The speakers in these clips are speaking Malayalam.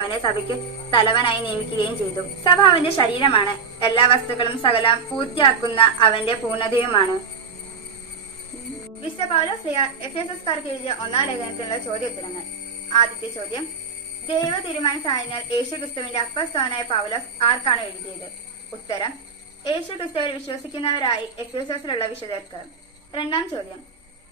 അവനെ സഭയ്ക്ക് തലവനായി നിയമിക്കുകയും ചെയ്തു. സഭ അവന്റെ ശരീരമാണ്. എല്ലാ വസ്തുക്കളും സകലം പൂർത്തിയാക്കുന്ന അവന്റെ പൂർണ്ണതയുമാണ്. വിശുദ്ധ പൗലോസ് എഫേസസ്കാർക്ക് എഴുതിയ ഒന്നാം ലേഖനത്തിലുള്ള ചോദ്യോത്തരങ്ങൾ. ആദ്യത്തെ ചോദ്യം, ദൈവ തീരുമാനിച്ചതിനാൽ യേശുക്രിസ്തുവിന്റെ അപ്പസ്തലനായ പൗലോസ് ആർക്കാണ് എഴുതിയത്? ഉത്തരം, യേശുക്രിസ്തുവിൽ വിശ്വസിക്കുന്നവരായി എഫേസസിലുള്ള വിശുദ്ധർക്ക്. രണ്ടാം ചോദ്യം,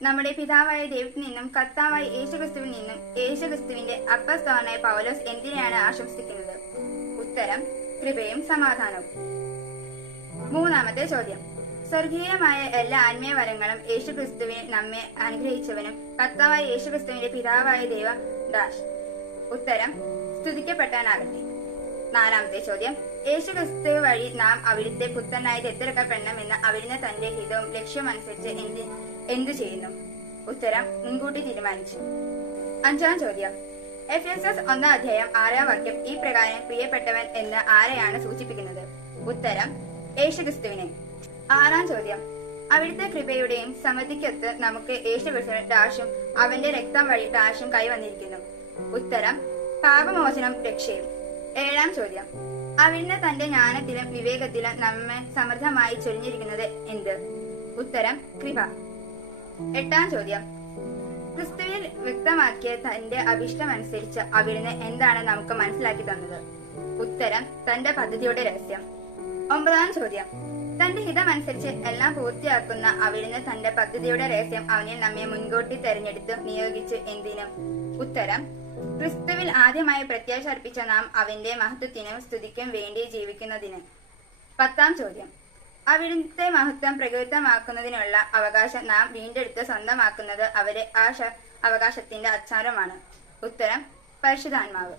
നമ്മുടെ പിതാവായ ദൈവത്തിൽ നിന്നും കർത്താവായ യേശുക്രിസ്തുവിൽ നിന്നും യേശുക്രിസ്തുവിന്റെ അപ്പസ്തലനായ പൗലോസ് എന്തിനെയാണ് ആശംസിക്കുന്നത്? ഉത്തരം, കൃപയും സമാധാനവും. മൂന്നാമത്തെ ചോദ്യം, സ്വർഗീയമായ എല്ലാ ആത്മീയ വരങ്ങളും യേശുക്രിസ്തുവിനെ നമ്മെ അനുഗ്രഹിച്ചവനും കർത്താവായ യേശുക്രിസ്തുവിന്റെ പിതാവായ ദൈവ ഡാഷ്. ഉത്തരം, സ്തുതിക്കപ്പെട്ടവനാകട്ടെ. നാലാമത്തെ ചോദ്യം, യേശുക്രിസ്തു വഴി നാം അവിടുത്തെ പുത്രനായി ദത്തെടുക്കപ്പെടണമെന്ന് അവിടുന്ന് തന്റെ ഹിതവും ലക്ഷ്യവും അനുസരിച്ച് എന്തു ചെയ്യുന്നു? ഉത്തരം, മുൻകൂട്ടി തീരുമാനിച്ചു. അഞ്ചാം ചോദ്യം, എഫേസസ് 1:6 ഈ പ്രകാരം പ്രിയപ്പെട്ടവൻ എന്ന് ആരെയാണ് സൂചിപ്പിക്കുന്നത്? ഉത്തരം, യേശുക്രിസ്തുവിനെ. ആറാം ചോദ്യം, അവിടുത്തെ കൃപയുടെയും സമൃദ്ധിക്കൊത്ത് നമുക്ക് യേശുക്രിസ്തുവിന്റെ ഡാഷും അവന്റെ രക്തം വഴി ഡാഷും കൈവന്നിരിക്കുന്നു. ഉത്തരം, പാപമോചനം രക്ഷയും. ഏഴാം ചോദ്യം, അവിടുന്ന് തന്റെ ജ്ഞാനത്തിലും വിവേകത്തിലും നമ്മെ സമൃദ്ധമായി ചൊരിഞ്ഞിരിക്കുന്നത് എന്ത്? ഉത്തരം, കൃപ. എട്ടാം ചോദ്യം, ക്രിസ്തുവിൽ വ്യക്തമാക്കിയ തന്റെ അഭിഷ്ടമനുസരിച്ച് അവിടുന്ന് എന്താണ് നമുക്ക് മനസ്സിലാക്കി തന്നത്? ഉത്തരം, തന്റെ പദ്ധതിയുടെ രഹസ്യം. ഒമ്പതാം ചോദ്യം, തന്റെ ഹിതമനുസരിച്ച് എല്ലാം പൂർത്തിയാക്കുന്ന അവിടുന്ന് തന്റെ പദ്ധതിയുടെ രഹസ്യം അവനിൽ നമ്മെ മുൻകൂട്ടി തെരഞ്ഞെടുത്ത് നിയോഗിച്ച് എന്തിനും? ഉത്തരം, ക്രിസ്തുവിൽ ആദ്യമായി പ്രത്യാശ അർപ്പിച്ച നാം അവന്റെ മഹത്വത്തിനും സ്തുതിക്കും വേണ്ടി ജീവിക്കുന്നതിന്. പത്താം ചോദ്യം, അവിടുത്തെ മഹത്വം പ്രകൃതമാക്കുന്നതിനുള്ള അവകാശം നാം വീണ്ടെടുത്ത് സ്വന്തമാക്കുന്നത് അവരെ ആ അവകാശത്തിന്റെ അച്ചാരമാണ്. ഉത്തരം, പരിശുദ്ധാത്മാവ്.